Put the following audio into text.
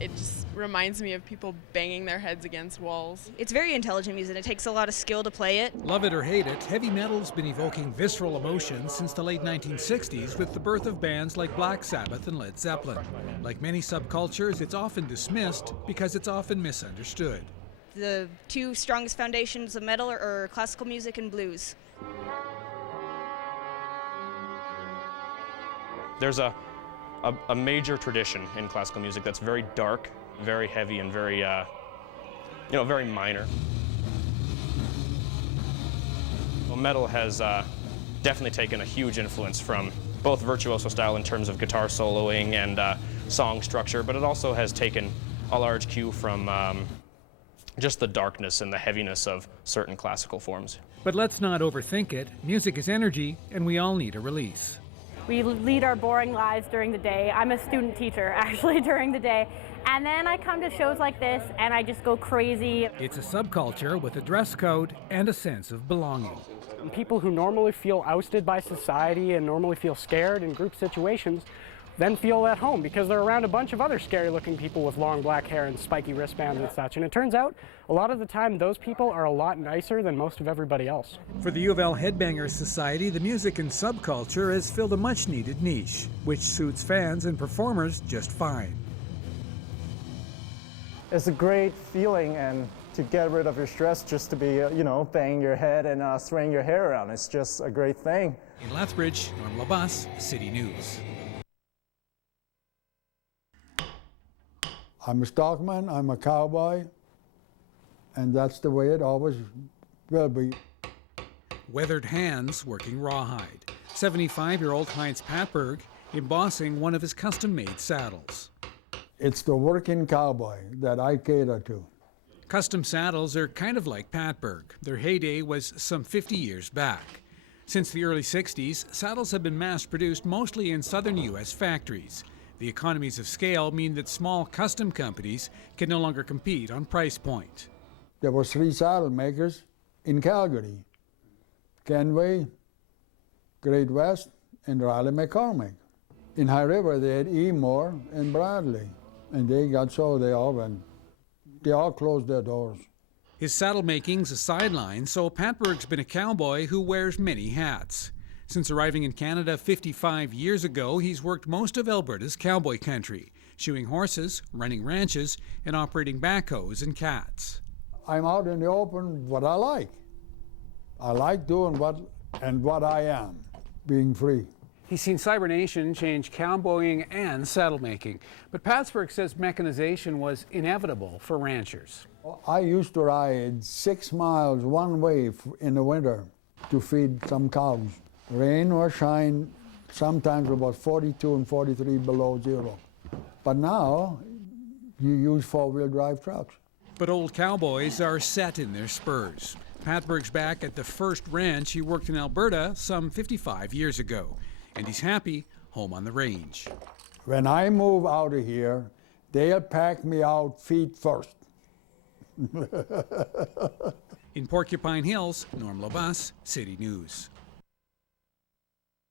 it just reminds me of people banging their heads against walls. It's very intelligent music. It takes a lot of skill to play it. Love it or hate it, heavy metal's been evoking visceral emotions since the late 1960s with the birth of bands like Black Sabbath and Led Zeppelin. Like many subcultures, it's often dismissed because it's often misunderstood. The two strongest foundations of metal are classical music and blues. There's a major tradition in classical music that's very dark, very heavy, and very, very minor. Well, metal has definitely taken a huge influence from both virtuoso style in terms of guitar soloing and song structure, but it also has taken a large cue from just the darkness and the heaviness of certain classical forms. But let's not overthink it. Music is energy, and we all need a release. We lead our boring lives during the day. I'm a student teacher, actually, during the day. And then I come to shows like this, and I just go crazy. It's a subculture with a dress code and a sense of belonging. People who normally feel ousted by society and normally feel scared in group situations then feel at home because they're around a bunch of other scary-looking people with long black hair and spiky wristbands and such. And it turns out, a lot of the time, those people are a lot nicer than most of everybody else. For the U of L Headbangers Society, the music and subculture has filled a much-needed niche, which suits fans and performers just fine. It's a great feeling, and to get rid of your stress, just to be, banging your head and swaying your hair around. It's just a great thing. In Lethbridge, Norm Labus, City News. I'm a stockman, I'm a cowboy, and that's the way it always will be. Weathered hands working rawhide. 75-year-old Heinz Patberg embossing one of his custom-made saddles. It's the working cowboy that I cater to. Custom saddles are kind of like Patberg. Their heyday was some 50 years back. Since the early 60s, saddles have been mass-produced mostly in southern U.S. factories. The economies of scale mean that small custom companies can no longer compete on price point. There were 3 saddle makers in Calgary: Kenway, Great West, and Riley McCormick. In High River, they had E. Moore and Bradley, and they all closed their doors. His saddle making's a sideline, so Patberg's been a cowboy who wears many hats. Since arriving in Canada 55 years ago, he's worked most of Alberta's cowboy country, shoeing horses, running ranches, and operating backhoes and cats. I'm out in the open, what I like. I like doing what I am, being free. He's seen cybernation change cowboying and saddle making, but Patberg says mechanization was inevitable for ranchers. I used to ride 6 miles one way in the winter to feed some cows. Rain or shine, sometimes about 42 and 43 below zero. But now, you use 4-wheel drive trucks. But old cowboys are set in their spurs. Patberg's back at the first ranch he worked in Alberta some 55 years ago, and he's happy home on the range. When I move out of here, they'll pack me out feet first. In Porcupine Hills, Norm Labus, City News.